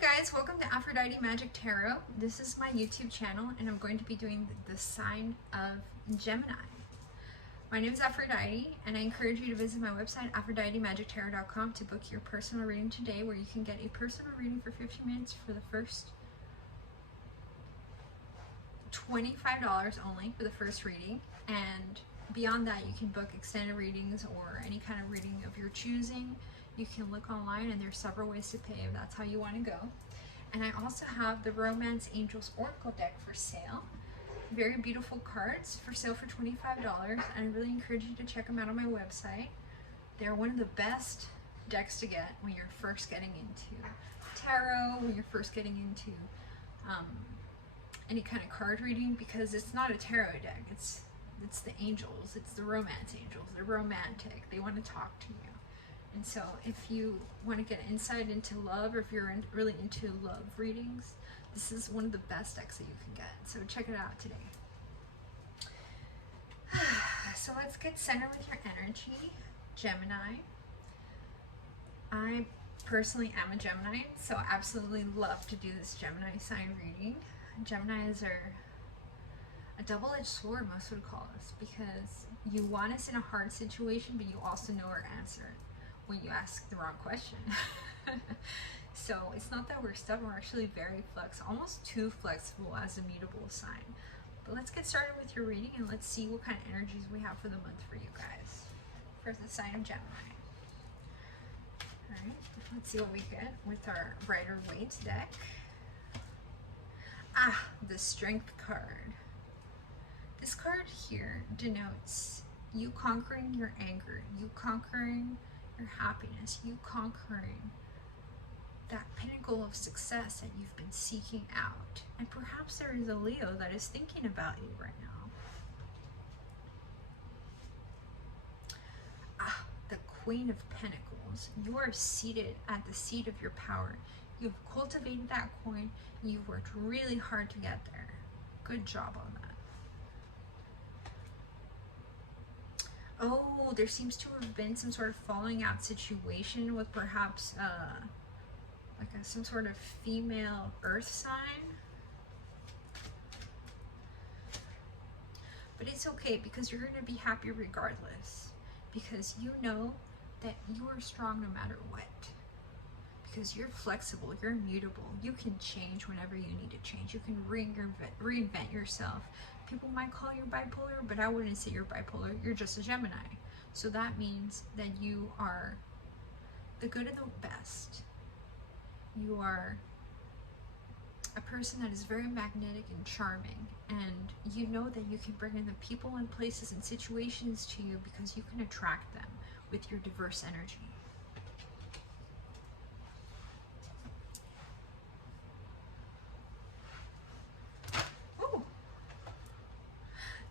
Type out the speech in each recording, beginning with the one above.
guys, welcome to Aphrodite Magic Tarot. This is my YouTube channel and I'm going to be doing the sign of Gemini. My name is Aphrodite and I encourage you to visit my website aphroditemagic.tarot.com to book your personal reading today, where you can get a personal reading for 15 minutes for the first $25 only for the first reading, and beyond that you can book extended readings or any kind of reading of your choosing. You can look online and there's several ways to pay if that's how you want to go. And I also have the Romance Angels Oracle deck for sale. Very beautiful cards for sale for $25, and I really encourage you to check them out on my website. They're one of the best decks to get when you're first getting into tarot, when you're first getting into any kind of card reading, because it's not a tarot deck. It's the angels, it's the romance angels. They're romantic. They want to talk to you. And so if you want to get insight into love, or if you're really into love readings, this is one of the best decks that you can get. So check it out today. So let's get centered with your energy, Gemini. I personally am a Gemini, so I absolutely love to do this Gemini sign reading. Geminis are a double-edged sword, most would call us, because you want us in a hard situation, but you also know our answer when you ask the wrong question. So it's not that we're stubborn, we're actually very flexible, almost too flexible as a mutable sign. But let's get started with your reading and let's see what kind of energies we have for the month for you guys, for the sign of Gemini. Alright, let's see what we get with our Rider Waite deck. The Strength card. This card here denotes you conquering your anger, you conquering your happiness, you conquering that pinnacle of success that you've been seeking out. And perhaps there is a Leo that is thinking about you right now. The Queen of Pentacles. You are seated at the seat of your power. You've cultivated that coin. You've worked really hard to get there. Good job on that. Oh, there seems to have been some sort of falling out situation with perhaps some sort of female earth sign. But it's okay, because you're going to be happy regardless, because you know that you are strong no matter what. Because you're flexible, you're immutable, you can change whenever you need to change. You can reinvent yourself. People might call you bipolar, but I wouldn't say you're bipolar. You're just a Gemini. So that means that you are the good and the best. You are a person that is very magnetic and charming, and you know that you can bring in the people and places and situations to you because you can attract them with your diverse energy.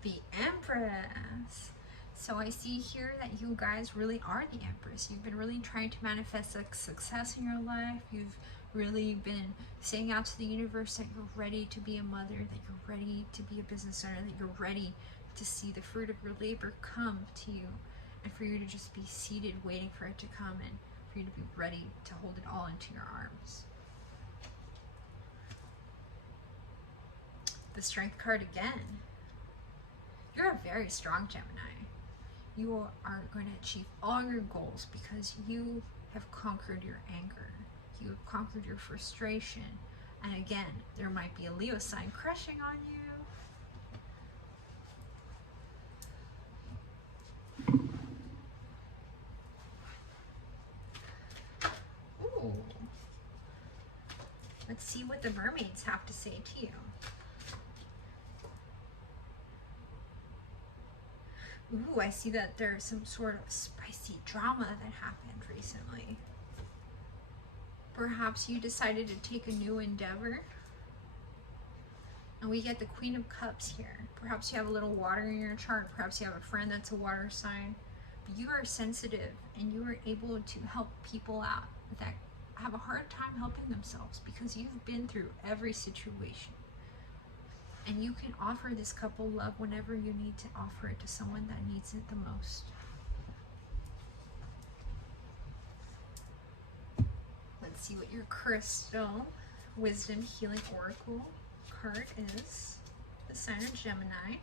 The Empress. So I see here that you guys really are the Empress. You've been really trying to manifest success in your life. You've really been saying out to the universe that you're ready to be a mother, that you're ready to be a business owner, that you're ready to see the fruit of your labor come to you, and for you to just be seated waiting for it to come, and for you to be ready to hold it all into your arms. The Strength card again. You're a very strong Gemini. You are going to achieve all your goals because you have conquered your anger. You have conquered your frustration. And again, there might be a Leo sign crushing on you. Ooh. Let's see what the mermaids have to say to you. Ooh, I see that there's some sort of spicy drama that happened recently. Perhaps you decided to take a new endeavor. And we get the Queen of Cups here. Perhaps you have a little water in your chart. Perhaps you have a friend that's a water sign. But you are sensitive and you are able to help people out that have a hard time helping themselves, because you've been through every situation. And you can offer this couple love whenever you need to offer it to someone that needs it the most. Let's Let's see what your crystal wisdom healing oracle card is. The sign of Gemini.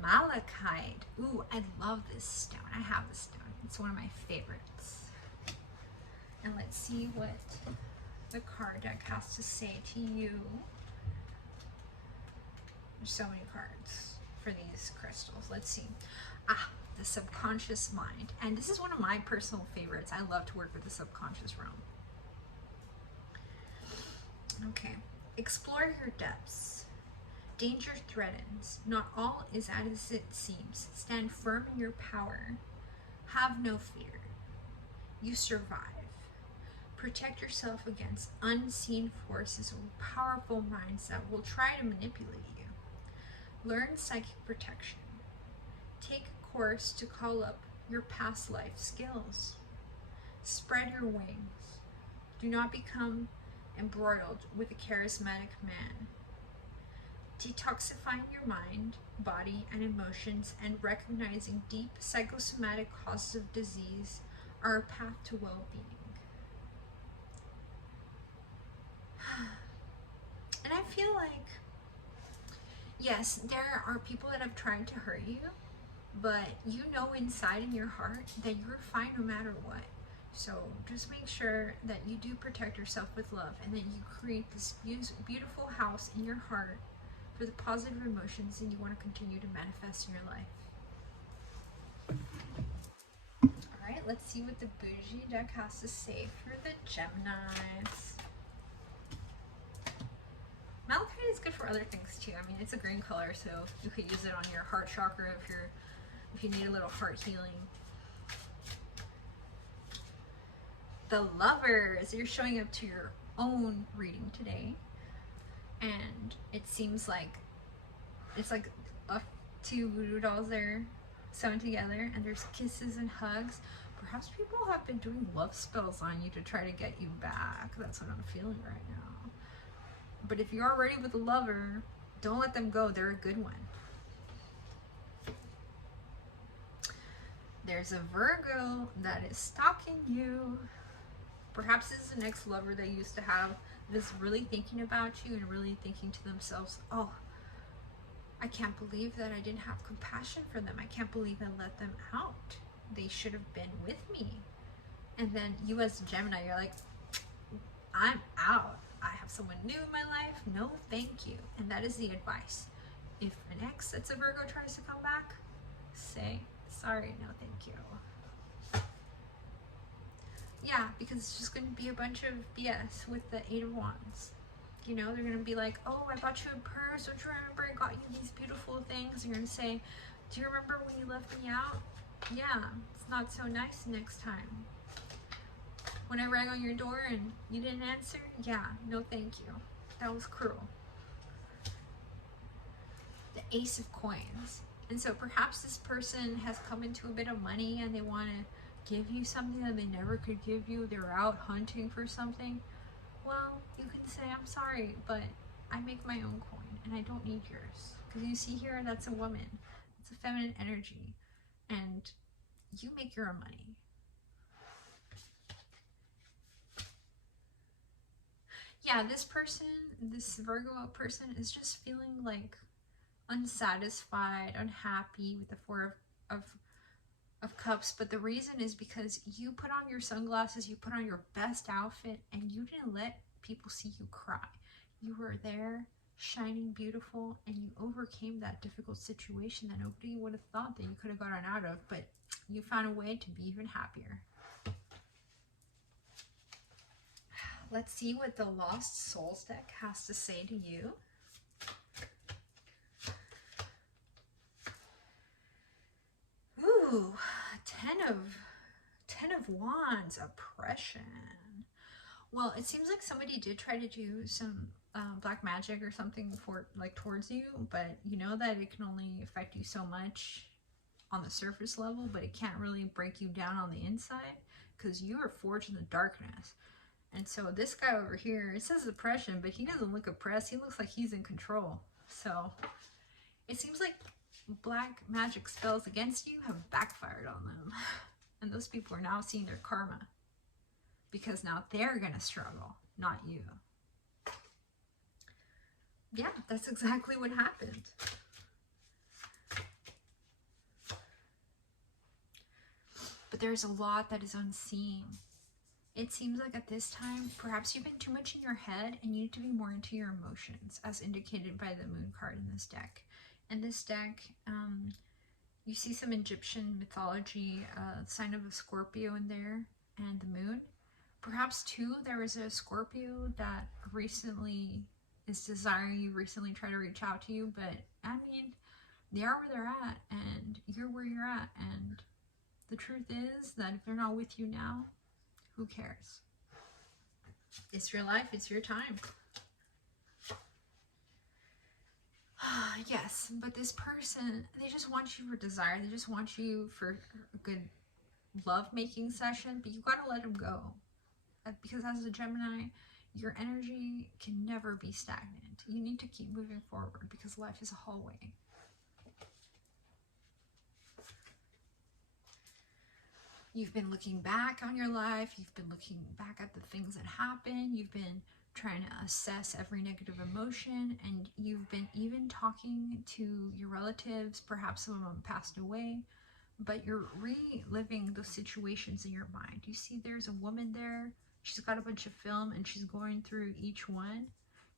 Malachite. Ooh, I love this stone. I have this stone. It's one of my favorites. And let's see what the card deck has to say to you. There's so many cards for these crystals. Let's see. Ah, the subconscious mind. And this is one of my personal favorites. I love to work with the subconscious realm. Okay. Explore your depths. Danger threatens. Not all is as it seems. Stand firm in your power. Have no fear. You survive. Protect yourself against unseen forces or powerful minds that will try to manipulate you. Learn psychic protection. Take a course to call up your past life skills. Spread your wings. Do not become embroiled with a charismatic man. Detoxifying your mind, body, and emotions and recognizing deep psychosomatic causes of disease are a path to well-being. And I feel like, yes, there are people that have tried to hurt you, but you know inside in your heart that you're fine no matter what. So just make sure that you do protect yourself with love and that you create this beautiful house in your heart for the positive emotions that you want to continue to manifest in your life. All right, let's see what the Boujie deck has to say for the Geminis. Malachite is good for other things too. I mean, it's a green color, so you could use it on your heart chakra if you need a little heart healing. The Lovers, you're showing up to your own reading today, and it seems like it's like two voodoo dolls there sewn together, and there's kisses and hugs. Perhaps people have been doing love spells on you to try to get you back. That's what I'm feeling right now. But if you're already with a lover, don't let them go. They're a good one. There's a Virgo that is stalking you. Perhaps this is the next lover they used to have that's really thinking about you and really thinking to themselves, oh, I can't believe that I didn't have compassion for them. I can't believe I let them out. They should have been with me. And then you as a Gemini, you're like, I'm out. I have someone new in my life. No, thank you. And that is the advice. If an ex that's a Virgo tries to come back, say, sorry, no, thank you. Yeah, because it's just going to be a bunch of BS with the Eight of Wands. You know, they're going to be like, oh, I bought you a purse. Don't you remember I got you these beautiful things? You're going to say, do you remember when you left me out? Yeah, it's not so nice next time. When I rang on your door and you didn't answer, yeah, no thank you. That was cruel. The Ace of Coins. And so perhaps this person has come into a bit of money and they want to give you something that they never could give you. They're out hunting for something. Well, you can say, I'm sorry, but I make my own coin and I don't need yours. Because you see here, that's a woman. It's a feminine energy. And you make your own money. Yeah, this person, this Virgo person is just feeling like unsatisfied, unhappy with the Four of Cups. But the reason is because you put on your sunglasses, you put on your best outfit, and you didn't let people see you cry. You were there, shining beautiful, and you overcame that difficult situation that nobody would have thought that you could have gotten out of, but you found a way to be even happier. Let's see what the Lost Souls deck has to say to you. Ooh, Ten of Wands, oppression. Well, it seems like somebody did try to do some black magic or something towards you, but you know that it can only affect you so much on the surface level, but it can't really break you down on the inside because you are forged in the darkness. And so this guy over here, it says oppression, but he doesn't look oppressed. He looks like he's in control. So it seems like black magic spells against you have backfired on them. And those people are now seeing their karma. because now they're going to struggle, not you. Yeah, that's exactly what happened. But there's a lot that is unseen. It seems like at this time, perhaps you've been too much in your head and you need to be more into your emotions, as indicated by the moon card in this deck. In this deck, you see some Egyptian mythology, sign of a Scorpio in there, and the moon. Perhaps too, there is a Scorpio that recently is desiring you, recently tried to reach out to you, but I mean, they are where they're at and you're where you're at, and the truth is that if they're not with you now, who cares? It's your life, it's your time. Yes, but this person, they just want you for desire. They just want you for a good love-making session, but you gotta let them go. Because as a Gemini, your energy can never be stagnant. You need to keep moving forward because life is a hallway. You've been looking back on your life. You've been looking back at the things that happened. You've been trying to assess every negative emotion, and you've been even talking to your relatives. Perhaps some of them passed away, but you're reliving those situations in your mind. You see there's a woman there. She's got a bunch of film and she's going through each one.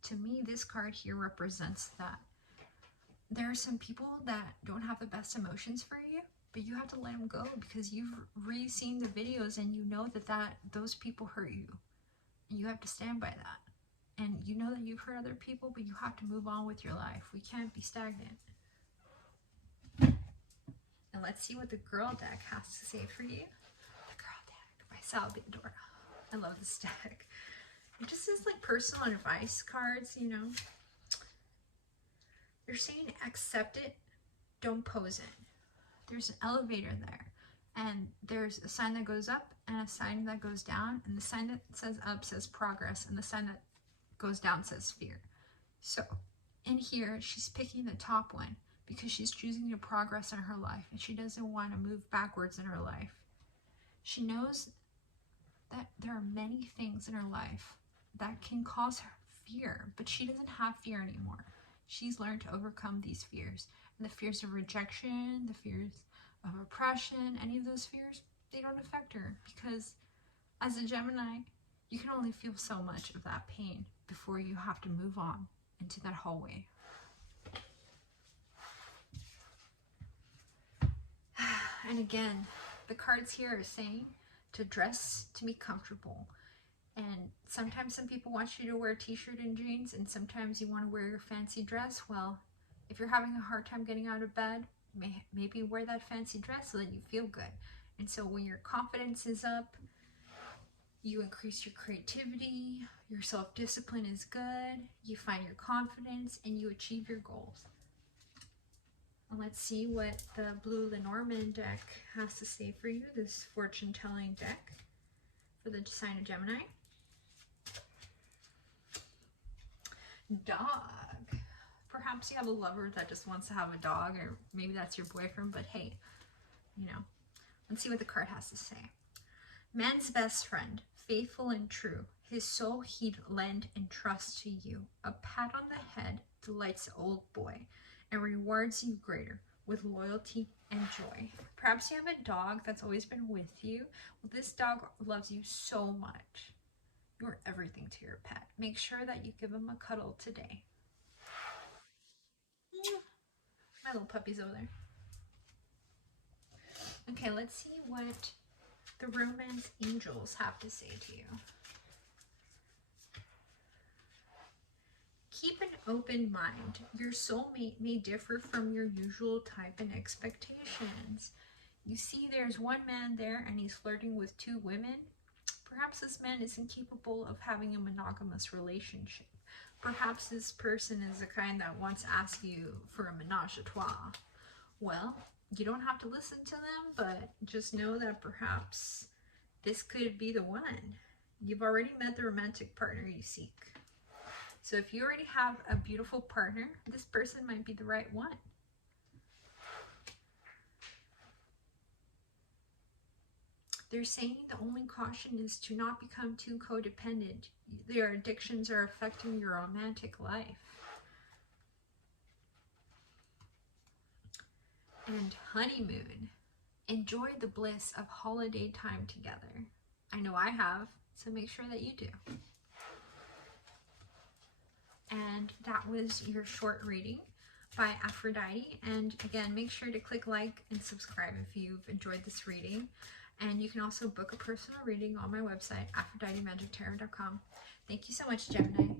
To me, this card here represents that. There are some people that don't have the best emotions for you, but you have to let them go because you've re-seen the videos and you know that those people hurt you. And you have to stand by that. And you know that you've hurt other people, but you have to move on with your life. We can't be stagnant. And let's see what the Girl deck has to say for you. The Girl deck by Biadora. I love this deck. It just is like personal advice cards, you know. They're saying accept it, don't pose it. There's an elevator there, and there's a sign that goes up and a sign that goes down, and the sign that says up says progress, and the sign that goes down says fear. So in here, she's picking the top one because she's choosing to progress in her life, and she doesn't want to move backwards in her life. She knows that there are many things in her life that can cause her fear, but she doesn't have fear anymore. She's learned to overcome these fears. And the fears of rejection, the fears of oppression, any of those fears, they don't affect her because as a Gemini, you can only feel so much of that pain before you have to move on into that hallway. And again, the cards here are saying to dress to be comfortable. And sometimes some people want you to wear a t-shirt and jeans, and sometimes you want to wear your fancy dress. Well, if you're having a hard time getting out of bed, maybe wear that fancy dress so that you feel good. And so when your confidence is up, you increase your creativity, your self-discipline is good, you find your confidence, and you achieve your goals. And let's see what the blue Lenormand deck has to say for you, this fortune-telling deck for the sign of Gemini. Dog. Perhaps you have a lover that just wants to have a dog, or maybe that's your boyfriend, but hey, you know, let's see what the card has to say. Man's best friend, faithful and true, his soul he'd lend and trust to you. A pat on the head delights the old boy and rewards you greater with loyalty and joy. Perhaps you have a dog that's always been with you. Well, this dog loves you so much. You're everything to your pet. Make sure that you give him a cuddle today. My little puppy's over there. Okay, let's see what the romance angels have to say to you. Keep an open mind. Your soulmate may differ from your usual type and expectations. You see there's one man there and he's flirting with two women. Perhaps this man isn't capable of having a monogamous relationship. Perhaps this person is the kind that wants to ask you for a menage a trois. Well, you don't have to listen to them, but just know that perhaps this could be the one. You've already met the romantic partner you seek. So if you already have a beautiful partner, this person might be the right one. They're saying the only caution is to not become too codependent. Their addictions are affecting your romantic life. And honeymoon. Enjoy the bliss of holiday time together. I know I have, so make sure that you do. And that was your short reading by Aphrodite. And again, make sure to click like and subscribe if you've enjoyed this reading. And you can also book a personal reading on my website, AphroditeMagicTarot.com. Thank you so much, Gemini.